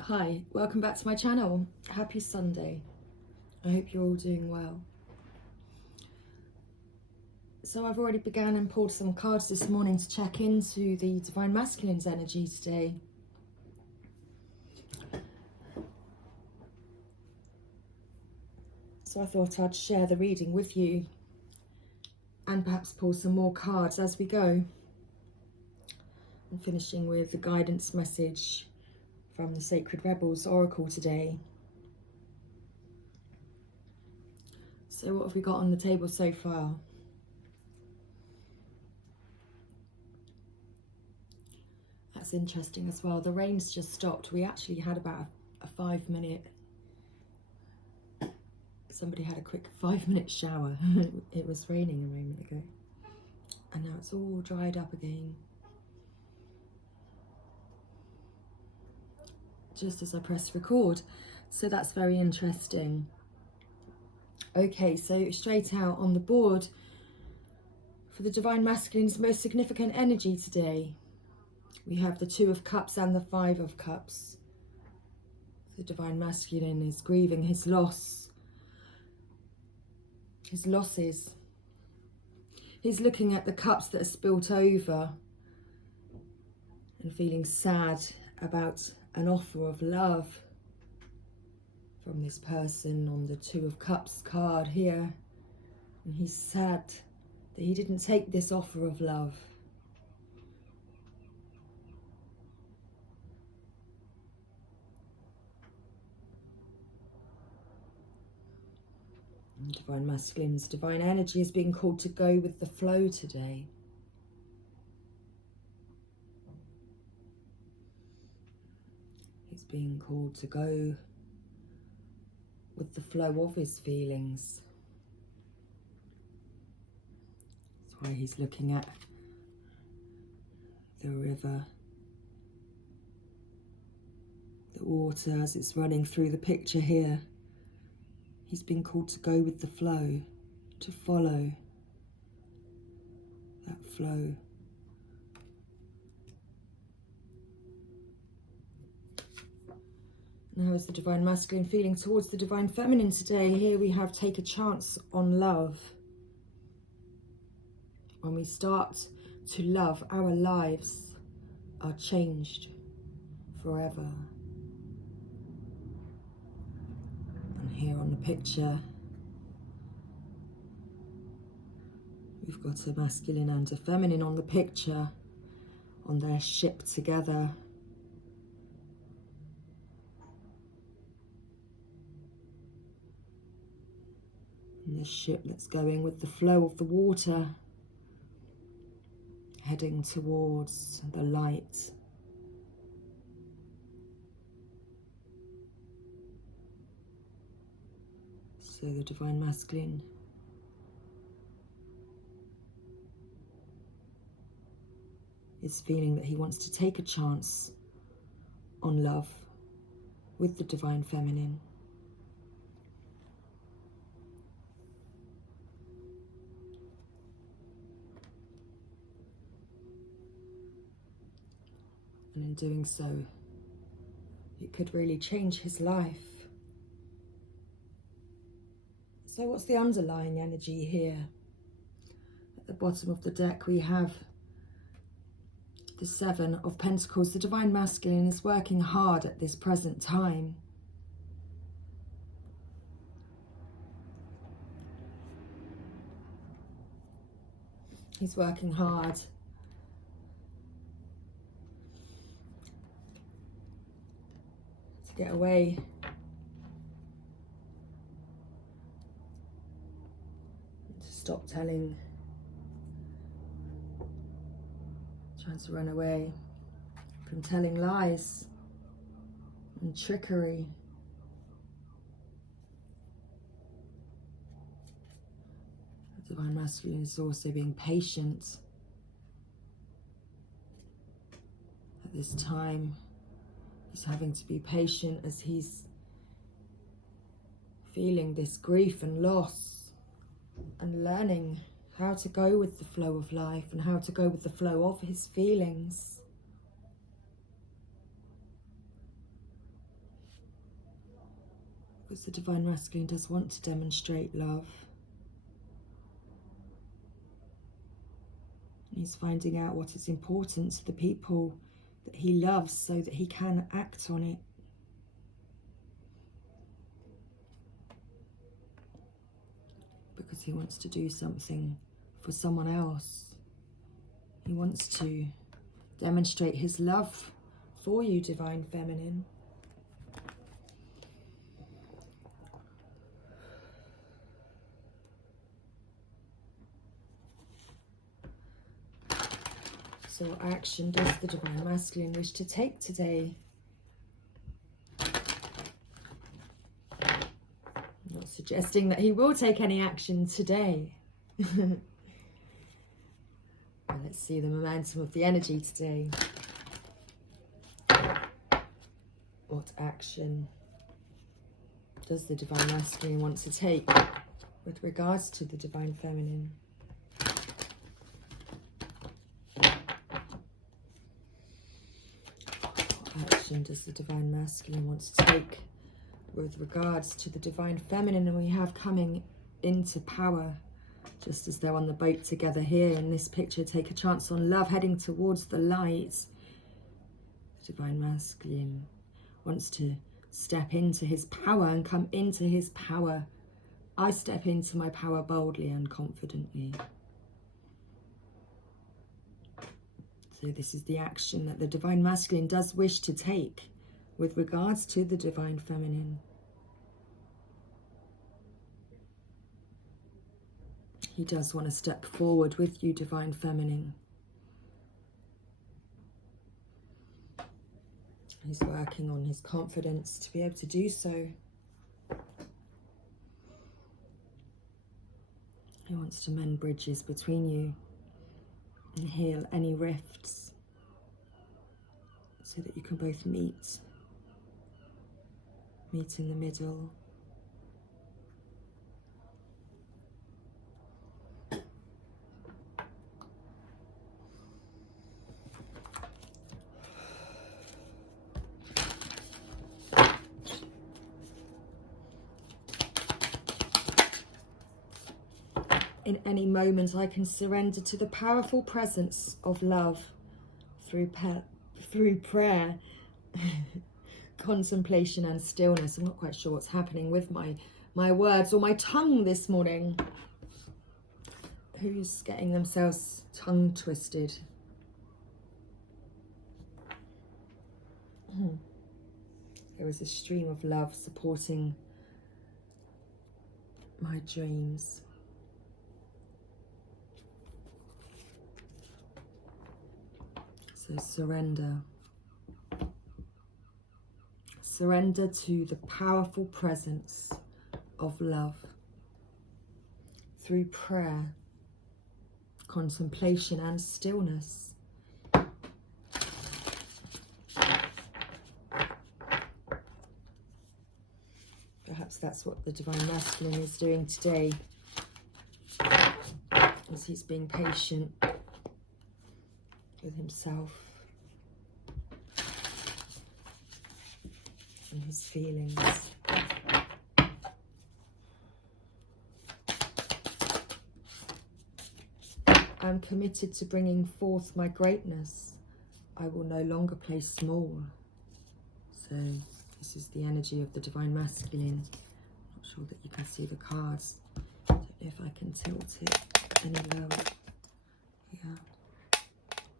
Hi, welcome back to my channel. Happy Sunday. I hope you're all doing well. So I've already began and pulled some cards this morning to check into the Divine Masculine's energy today. So I thought I'd share the reading with you and perhaps pull some more cards as we go. I'm finishing with the guidance message from the Sacred Rebels Oracle today. So what have we got on the table so far? That's interesting as well. The rain's just stopped. We actually had about a 5-minute, somebody had a quick 5-minute shower. It was raining a moment ago. And now it's all dried up again. Just as I press record. So that's very interesting. Okay, so straight out on the board for the Divine Masculine's most significant energy today, we have the 2 of Cups and the 5 of Cups. The Divine Masculine is grieving his loss, his losses. He's looking at the cups that are spilt over and feeling sad about an offer of love from this person on the 2 of Cups card here. And he's sad that he didn't take this offer of love. And Divine Masculine's divine energy is being called to go with the flow today. He's being called to go with the flow of his feelings. That's why he's looking at the river, the water as it's running through the picture here. He's been called to go with the flow, to follow that flow. Now is the Divine Masculine feeling towards the Divine Feminine today. Here we have take a chance on love. When we start to love, our lives are changed forever. And here on the picture, we've got a masculine and a feminine on the picture, on their ship together. And this ship that's going with the flow of the water, heading towards the light. So the Divine Masculine is feeling that he wants to take a chance on love with the Divine Feminine. And in doing so, it could really change his life. So what's the underlying energy here? At the bottom of the deck we have the 7 of Pentacles. The Divine Masculine is working hard at this present time. He's working hard to get away and to stop trying to run away from telling lies and trickery. The Divine Masculine is also being patient at this time. He's having to be patient as he's feeling this grief and loss and learning how to go with the flow of life and how to go with the flow of his feelings. Because the Divine Masculine does want to demonstrate love. He's finding out what is important to the people that he loves so that he can act on it. Because he wants to do something for someone else. He wants to demonstrate his love for you, Divine Feminine. So what action does the Divine Masculine wish to take today? I'm not suggesting that he will take any action today. Let's see the momentum of the energy today. What action does the Divine Masculine want to take with regards to the Divine Feminine? What action does the Divine Masculine want to take with regards to the Divine Feminine? And we have coming into power, just as they're on the boat together here in this picture. Take a chance on love, heading towards the light. The Divine Masculine wants to step into his power and come into his power. I step into my power boldly and confidently. So this is the action that the Divine Masculine does wish to take with regards to the Divine Feminine. He does want to step forward with you, Divine Feminine. He's working on his confidence to be able to do so. He wants to mend bridges between you and heal any rifts so that you can both meet in the middle. In any moment, I can surrender to the powerful presence of love through prayer, contemplation and stillness. I'm not quite sure what's happening with my words or my tongue this morning. Who's getting themselves tongue twisted? There is a stream of love supporting my dreams. So surrender. Surrender to the powerful presence of love through prayer, contemplation and stillness. Perhaps that's what the Divine Masculine is doing today, as he's being patient with himself and his feelings. I'm committed to bringing forth my greatness. I will no longer play small. So this is the energy of the Divine Masculine. Not sure that you can see the cards. Don't know if I can tilt it any lower. Yeah.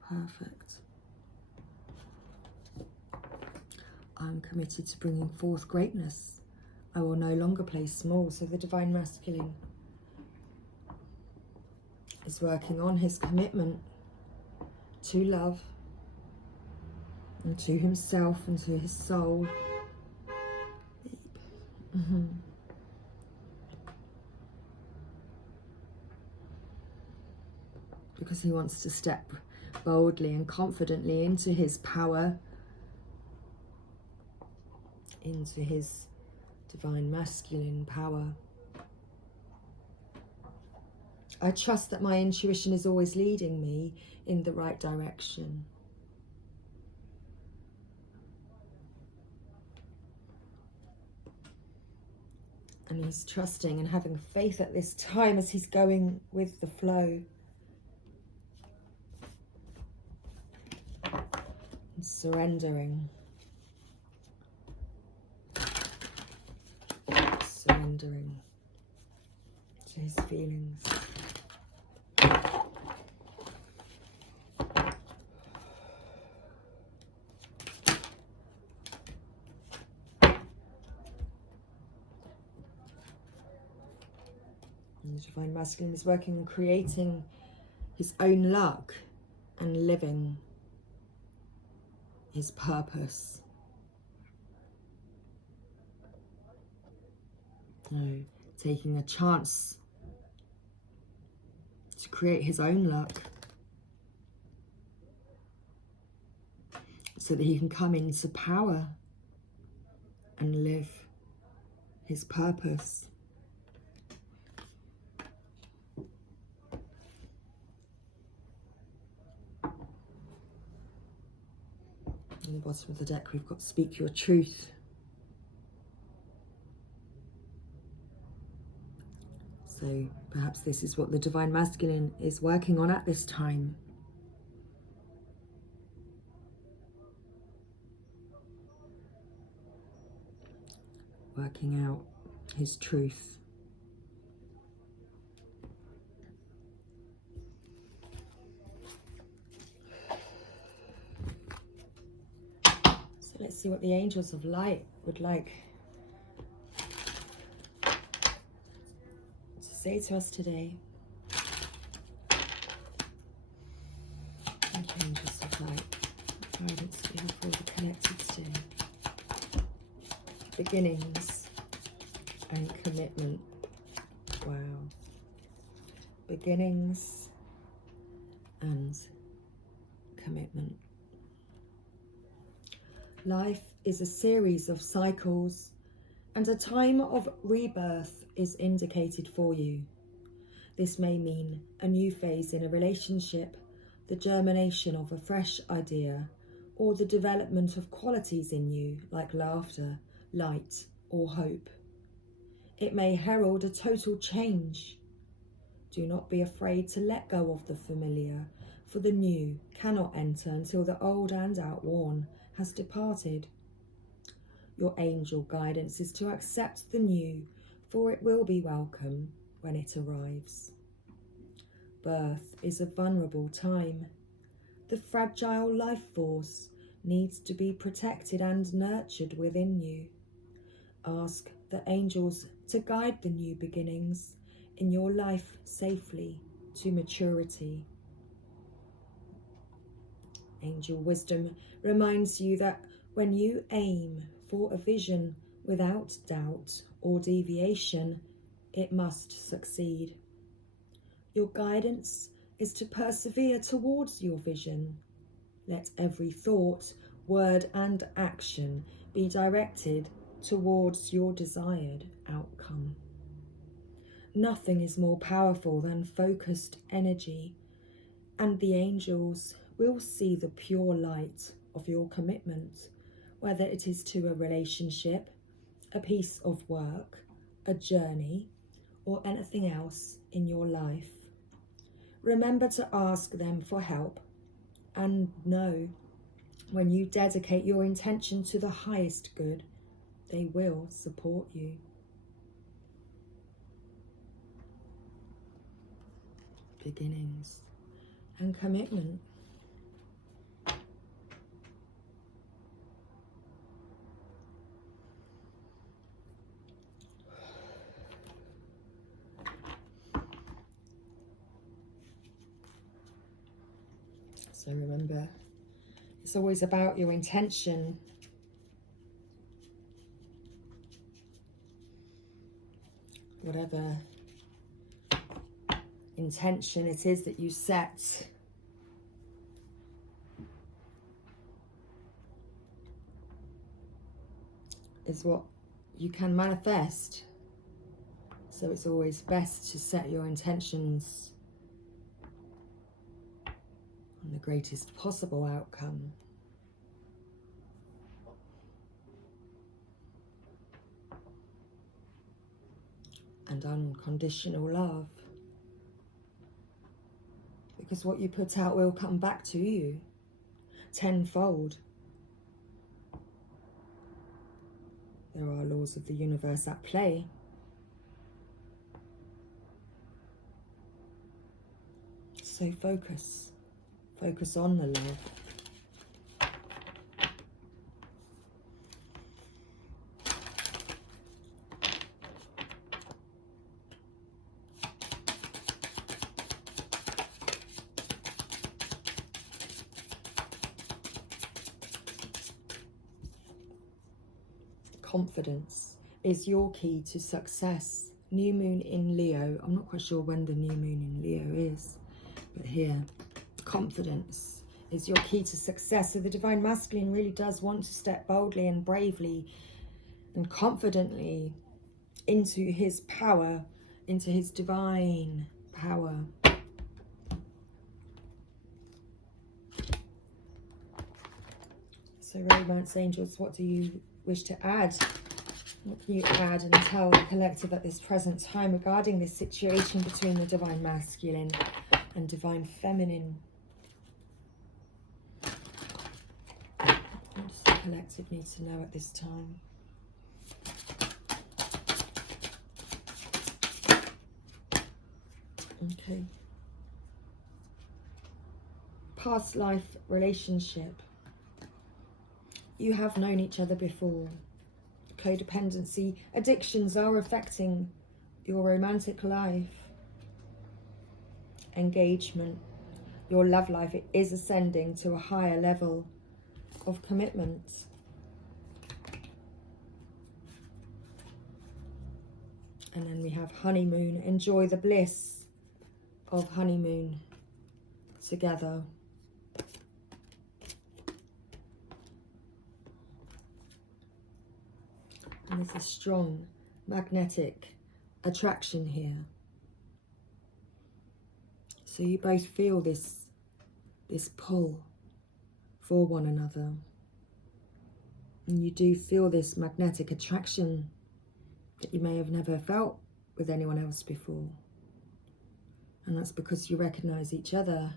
Perfect. I'm committed to bringing forth greatness. I will no longer play small. So the Divine Masculine is working on his commitment to love and to himself and to his soul. Because he wants to step boldly and confidently into his power, into his Divine Masculine power. I trust that my intuition is always leading me in the right direction. And he's trusting and having faith at this time as he's going with the flow. And surrendering. Surrendering to his feelings. And the Divine Masculine is working on creating his own luck and living his purpose. No, taking a chance to create his own luck so that he can come into power and live his purpose. On the bottom of the deck, we've got Speak Your Truth. So perhaps this is what the Divine Masculine is working on at this time. Working out his truth. So let's see what the Angels of Light would like say to us today. Thank you, Angels of Light. Guidance we have for the connected today. Beginnings and commitment. Wow. Beginnings and commitment. Life is a series of cycles, and a time of rebirth is indicated for you. This may mean a new phase in a relationship, the germination of a fresh idea, or the development of qualities in you like laughter, light, or hope. It may herald a total change. Do not be afraid to let go of the familiar, for the new cannot enter until the old and outworn has departed. Your angel guidance is to accept the new, for it will be welcome when it arrives. Birth is a vulnerable time. The fragile life force needs to be protected and nurtured within you. Ask the angels to guide the new beginnings in your life safely to maturity. Angel wisdom reminds you that when you aim for a vision without doubt or deviation, it must succeed. Your guidance is to persevere towards your vision. Let every thought, word, and action be directed towards your desired outcome. Nothing is more powerful than focused energy, and the angels will see the pure light of your commitment, whether it is to a relationship, a piece of work, a journey, or anything else in your life. Remember to ask them for help, and know when you dedicate your intention to the highest good, they will support you. Beginnings and commitment. So remember, it's always about your intention. Whatever intention it is that you set, is what you can manifest. So it's always best to set your intentions on the greatest possible outcome. and unconditional love. Because what you put out will come back to you tenfold. There are laws of the universe at play. So focus on the love. Confidence is your key to success. New moon in Leo. I'm not quite sure when the new moon in Leo is, but here, confidence is your key to success. So the Divine Masculine really does want to step boldly and bravely and confidently into his power, into his divine power. So Romance Angels, what do you wish to add? What can you add and tell the collective at this present time regarding this situation between the Divine Masculine and Divine Feminine? What does the collective need to know at this time? Okay. Past life relationship. You have known each other before. Codependency, addictions are affecting your romantic life. Engagement, your love life is ascending to a higher level of commitment. And then we have honeymoon. Enjoy the bliss of honeymoon together. And there's a strong magnetic attraction here. So you both feel this pull for one another. And you do feel this magnetic attraction that you may have never felt with anyone else before. And that's because you recognize each other.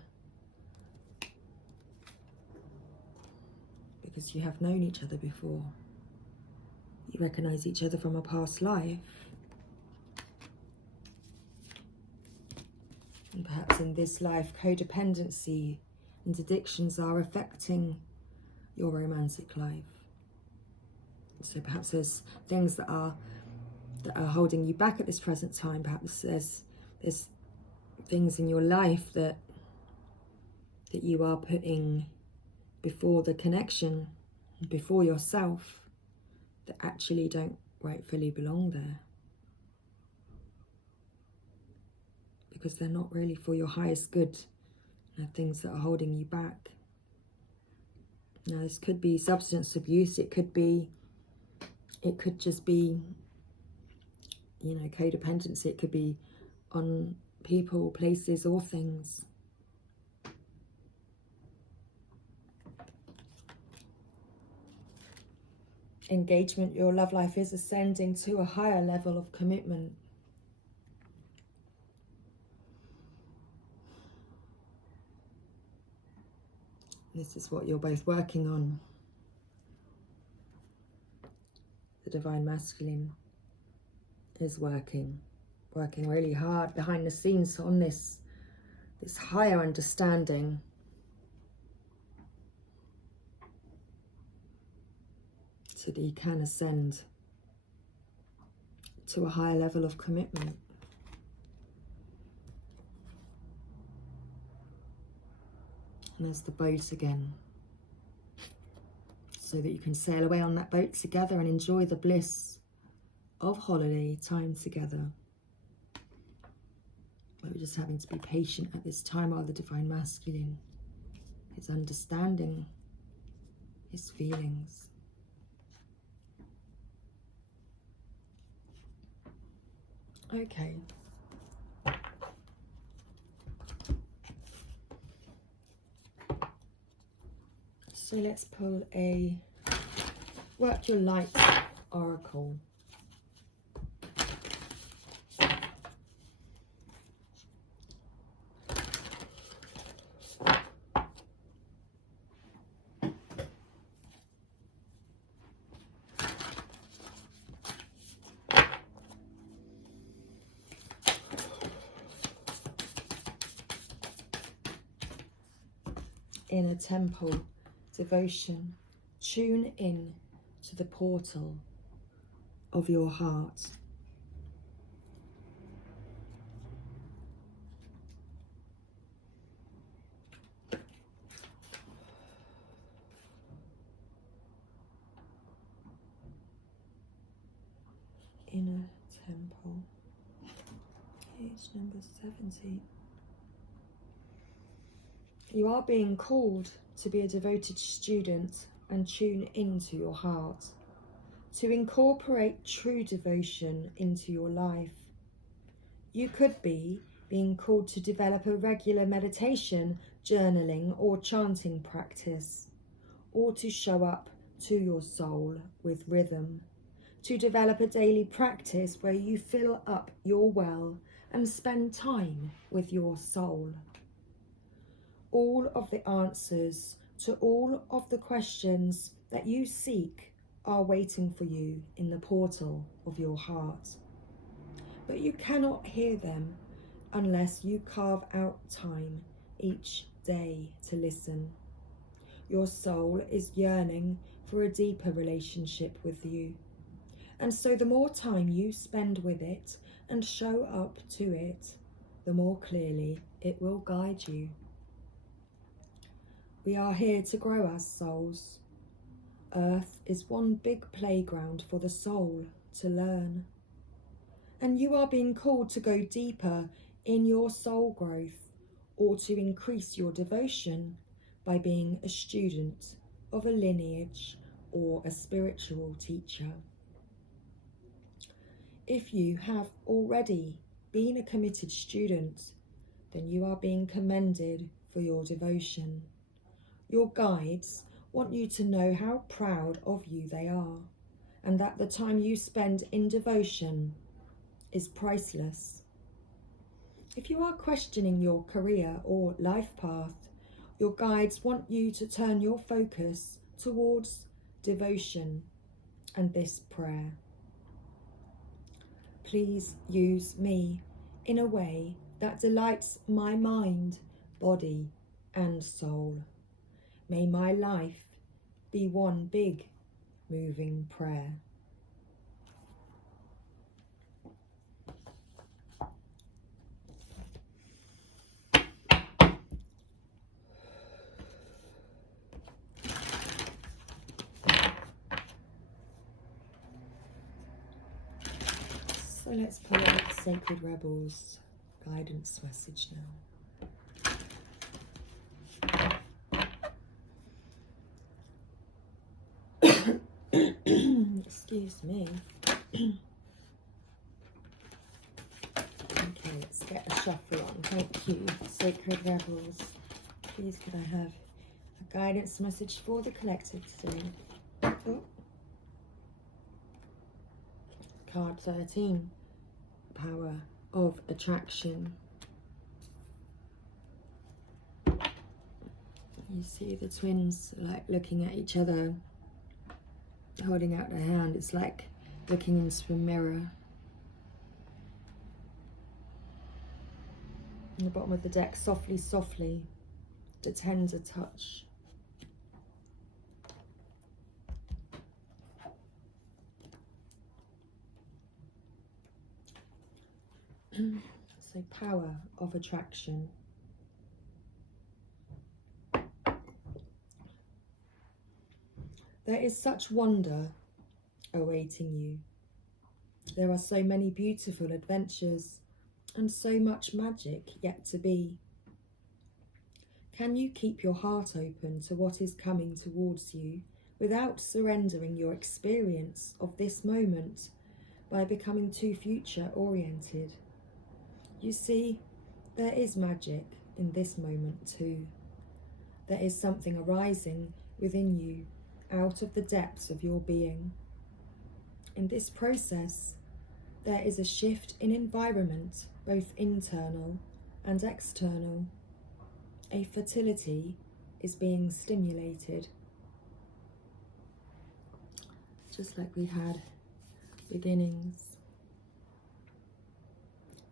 Because you have known each other before. You recognize each other from a past life. And perhaps in this life, codependency and addictions are affecting your romantic life. So perhaps there's things that are holding you back at this present time. Perhaps there's things in your life that you are putting before the connection, before yourself, that actually don't rightfully belong there. Because they're not really for your highest good. They're things that are holding you back. Now this could be substance abuse, it could just be, codependency, it could be on people, places, or things. Engagement, your love life is ascending to a higher level of commitment. This is what you're both working on. The Divine Masculine is working really hard behind the scenes on this higher understanding. So that you can ascend to a higher level of commitment. And there's the boat again. So that you can sail away on that boat together and enjoy the bliss of holiday time together. But we're just having to be patient at this time while the Divine Masculine is understanding his feelings. Okay. So let's pull a Work Your Light Oracle. inner temple devotion. Tune in to the portal of your heart. Inner temple, page number 70. You are being called to be a devoted student and tune into your heart, to incorporate true devotion into your life. You could be being called to develop a regular meditation, journaling or chanting practice, or to show up to your soul with rhythm, to develop a daily practice where you fill up your well and spend time with your soul. All of the answers to all of the questions that you seek are waiting for you in the portal of your heart. But you cannot hear them unless you carve out time each day to listen. Your soul is yearning for a deeper relationship with you. And so the more time you spend with it and show up to it, the more clearly it will guide you. We are here to grow as souls. Earth is one big playground for the soul to learn. And you are being called to go deeper in your soul growth, or to increase your devotion by being a student of a lineage or a spiritual teacher. If you have already been a committed student, then you are being commended for your devotion. Your guides want you to know how proud of you they are, and that the time you spend in devotion is priceless. If you are questioning your career or life path, your guides want you to turn your focus towards devotion and this prayer. Please use me in a way that delights my mind, body, and soul. May my life be one big, moving prayer. So let's pull out Sacred Rebels guidance message now. Excuse me. Okay, let's get a shuffle on. Thank you, Sacred Rebels. Please could I have a guidance message for the collective today? Oh. Card 13, Power of Attraction. You see the twins like looking at each other, holding out their hand. It's like looking into a mirror. On the bottom of the deck, softly, softly, the tender touch. So, power of attraction. There is such wonder awaiting you. There are so many beautiful adventures and so much magic yet to be. Can you keep your heart open to what is coming towards you without surrendering your experience of this moment by becoming too future-oriented? You see, there is magic in this moment too. There is something arising within you, out of the depths of your being. In this process, there is a shift in environment, both internal and external. A fertility is being stimulated. Just like we had beginnings.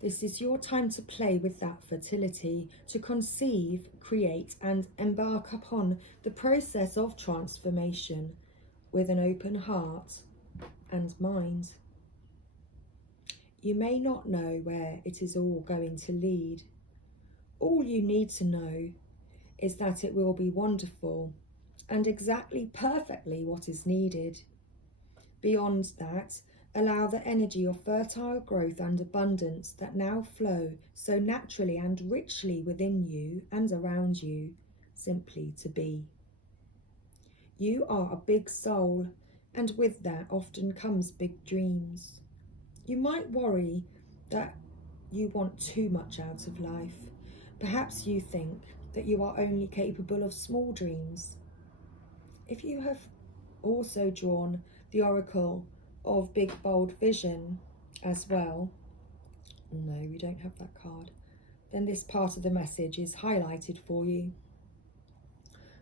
This is your time to play with that fertility, to conceive, create, and embark upon the process of transformation with an open heart and mind. You may not know where it is all going to lead. All you need to know is that it will be wonderful and exactly perfectly what is needed. Beyond that, allow the energy of fertile growth and abundance that now flow so naturally and richly within you and around you simply to be. You are a big soul, and with that often comes big dreams. You might worry that you want too much out of life. Perhaps you think that you are only capable of small dreams. If you have also drawn the oracle of big bold vision as well, no, we don't have that card, then this part of the message is highlighted for you.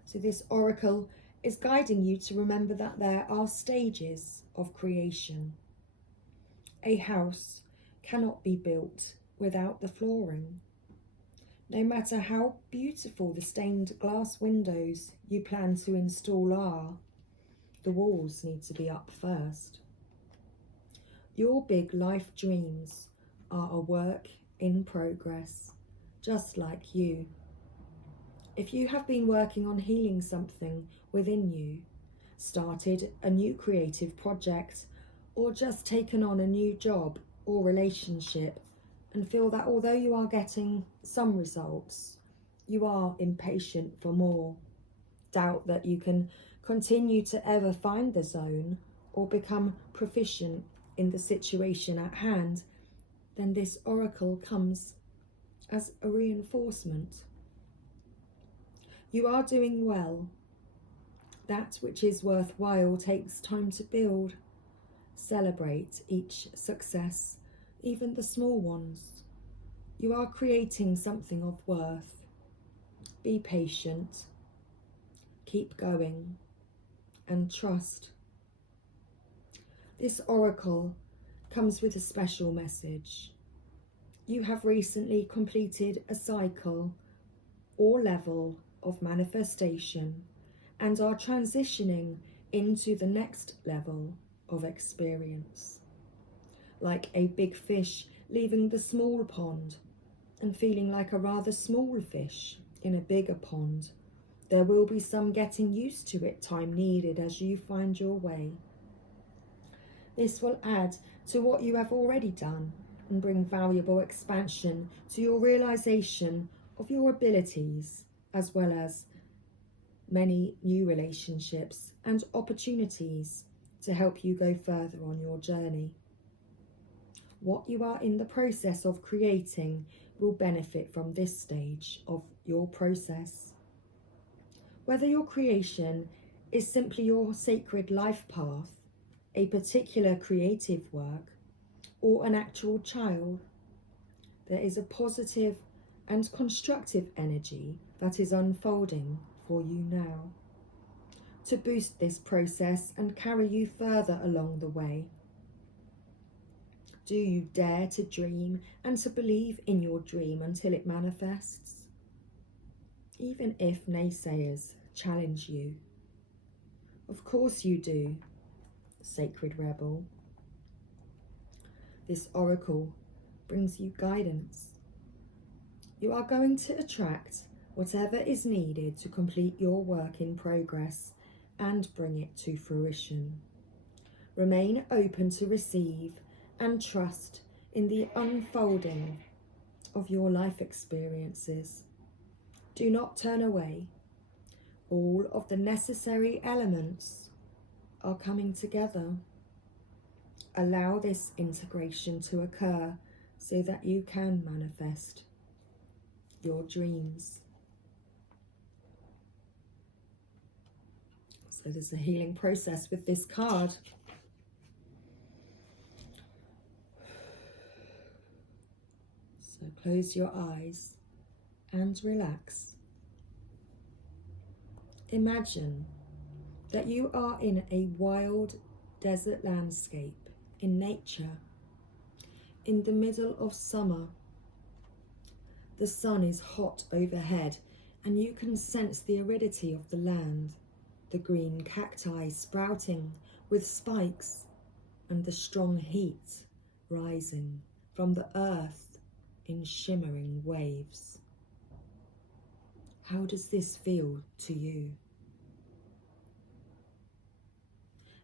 So this oracle is guiding you to remember that there are stages of creation. A house cannot be built without the flooring. No matter how beautiful the stained glass windows you plan to install are, the walls need to be up first. Your big life dreams are a work in progress, just like you. If you have been working on healing something within you, started a new creative project, or just taken on a new job or relationship, and feel that although you are getting some results, you are impatient for more, doubt that you can continue to ever find the zone or become proficient in the situation at hand, then this oracle comes as a reinforcement. You are doing well. That which is worthwhile takes time to build. Celebrate each success, even the small ones. You are creating something of worth. Be patient. Keep going and trust. This oracle comes with a special message. You have recently completed a cycle or level of manifestation and are transitioning into the next level of experience. Like a big fish leaving the small pond and feeling like a rather small fish in a bigger pond, there will be some getting used to it time needed as you find your way. This will add to what you have already done and bring valuable expansion to your realization of your abilities, as well as many new relationships and opportunities to help you go further on your journey. What you are in the process of creating will benefit from this stage of your process. Whether your creation is simply your sacred life path, a particular creative work, or an actual child, there is a positive and constructive energy that is unfolding for you now to boost this process and carry you further along the way. Do you dare to dream and to believe in your dream until it manifests? Even if naysayers challenge you. Of course you do, sacred rebel. This oracle brings you guidance. You are going to attract whatever is needed to complete your work in progress and bring it to fruition. Remain open to receive and trust in the unfolding of your life experiences. Do not turn away. All of the necessary elements are coming together. Allow this integration to occur so that you can manifest your dreams. So there's a healing process with this card. So close your eyes and relax. Imagine that you are in a wild desert landscape in nature. in the middle of summer. The sun is hot overhead, and you can sense the aridity of the land, the green cacti sprouting with spikes, and the strong heat rising from the earth in shimmering waves. How does this feel to you?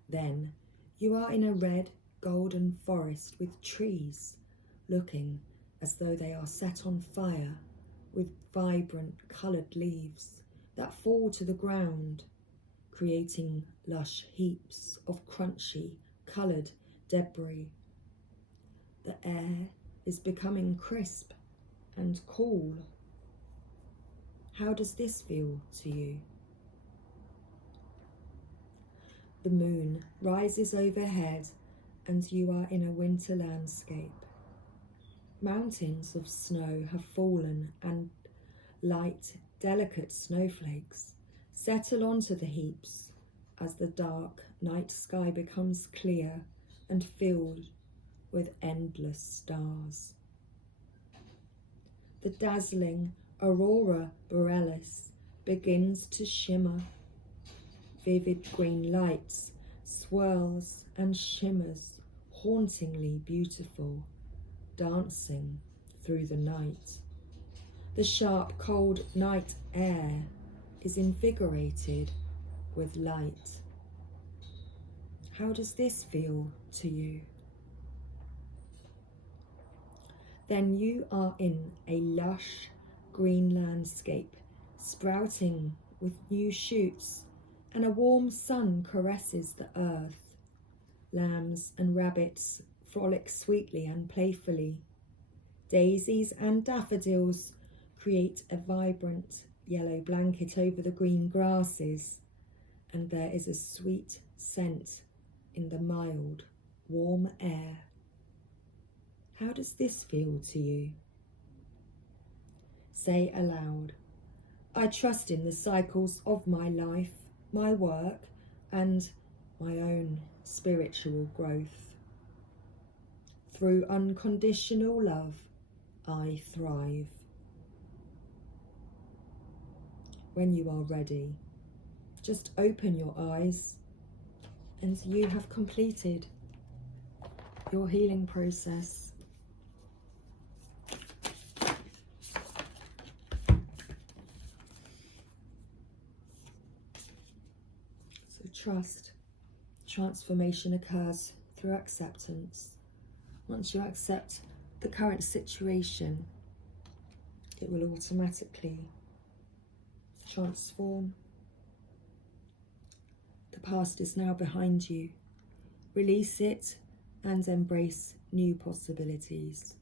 Then you are in a red, golden forest with trees looking as though they are set on fire, with vibrant coloured leaves that fall to the ground, creating lush heaps of crunchy, coloured debris. The air is becoming crisp and cool. How does this feel to you? The moon rises overhead and you are in a winter landscape. Mountains of snow have fallen and light, delicate snowflakes settle onto the heaps as the dark night sky becomes clear and filled with endless stars. The dazzling aurora borealis begins to shimmer. Vivid green lights swirls and shimmers, hauntingly beautiful, dancing through the night. The sharp, cold night air is invigorated with light. How does this feel to you? Then you are in a lush green landscape, sprouting with new shoots, and a warm sun caresses the earth. Lambs and rabbits frolic sweetly and playfully. Daisies and daffodils create a vibrant yellow blanket over the green grasses, and there is a sweet scent in the mild, warm air. How does this feel to you? Say aloud, I trust in the cycles of my life, my work, and my own spiritual growth. Through unconditional love, I thrive. When you are ready, just open your eyes and you have completed your healing process. So trust. Transformation occurs through acceptance. Once you accept the current situation, it will automatically transform. The past is now behind you. Release it and embrace new possibilities.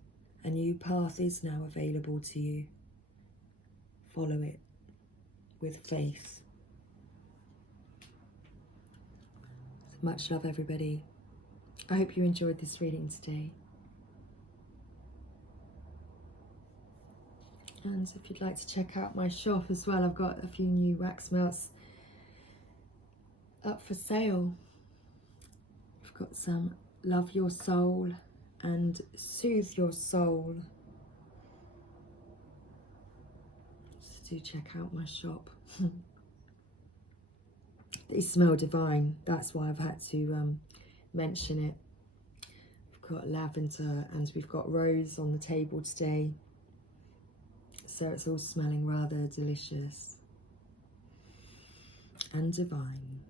A new path is now available to you. Follow it with faith. Much love, everybody. I hope you enjoyed this reading today. And if you'd like to check out my shop as well, I've got a few new wax melts up for sale. I've got some Love Your Soul and Soothe Your Soul. So do check out my shop. They smell divine, that's why I've had to mention it. We've got lavender and we've got rose on the table today. So it's all smelling rather delicious and divine.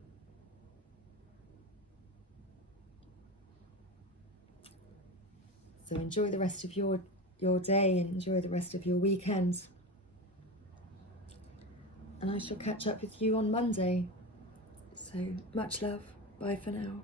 So enjoy the rest of your day and enjoy the rest of your weekend. And I shall catch up with you on Monday. So much love. Bye for now.